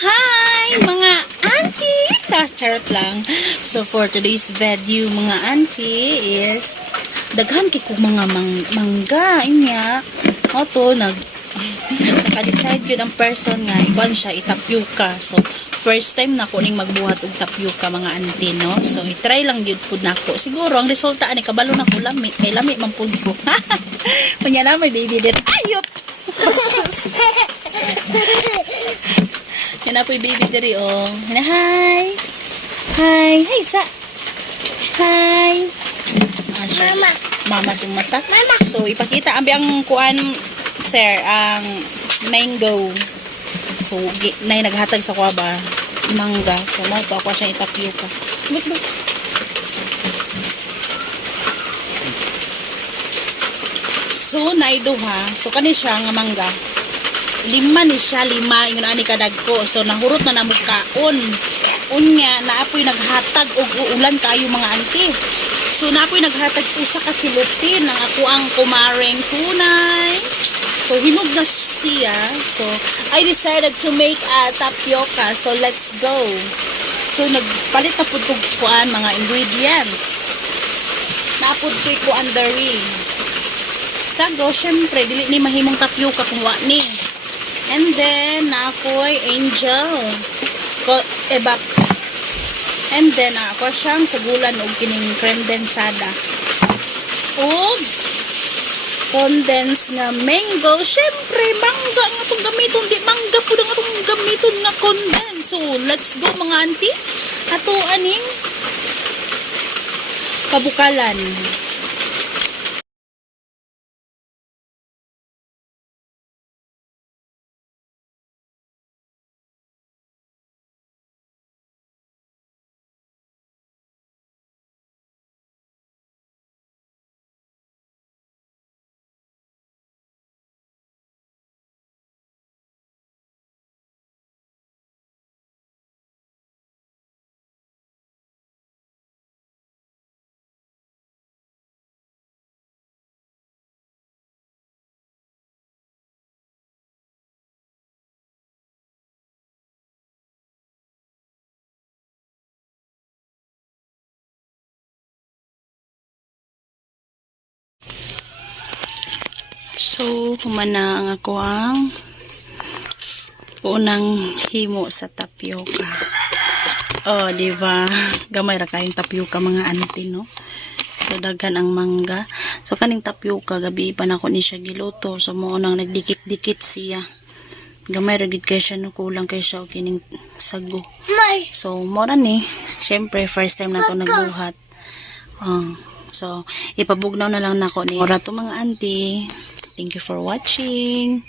Hi mga auntie! Charot lang. So for today's video mga auntie is daghan kay ko mga mangga inya. Oto naka-decide yun ang person nga ikuan siya itapyuka. So first time na ko ning magbuhat og tapyuka mga auntie no. So i-try lang gyud pud nako. Siguro ang resulta ani kabalo na ko lami kay lami man pud ko. Kunya na may baby din. Ayot. Yan na po yung baby diri oh. Hi. Hi. Hi sa. Hi. Mama. Mama sing mata. Mama. So ipakita ambi ang kuan sir ang mango. So nay naghatag sa kuha ba mangga. So mo to ako siya itapyuka. So naiduha. So kani siya nga mangga. Lima ni siya, lima ingon ani kadagko. So nahurot na namukaon. Unya naapoy naghatag og uulan kayo mga auntie. So naapoy naghatag usa ka silutin ng ako ang kumareng tunay. So hinog na siya. So I decided to make a tapioca. So let's go. So nagpalit na pud kog kuan mga ingredients. Naapod ko under sago, syempre dili ni mahimong tapioca kung wa ni. And then, ako'y angel. And then, ako siyang sagulan o kining creme densada. O, condensed nga mango. Siyempre, mangga nga itong gamiton. Di mangga po na itong gamiton nga condensed. So, let's go mga auntie. Ato aning pabukalan. So, humana ang ako ang unang himo sa tapioca. Oh, diba? Gamay ra kayong tapioca mga auntie, no? So, daghan ang mangga. So, kaning tapioca, gabi pa na ako ni siya giluto. So, mo nang nagdikit-dikit siya. Gamay ra gid kay siya, no? Kulang kay siya o kining sago. So, mora ni. Siyempre, first time na to nagbuhat. So, ipabugnaw na lang nako ni. Mora to mga auntie. Thank you for watching.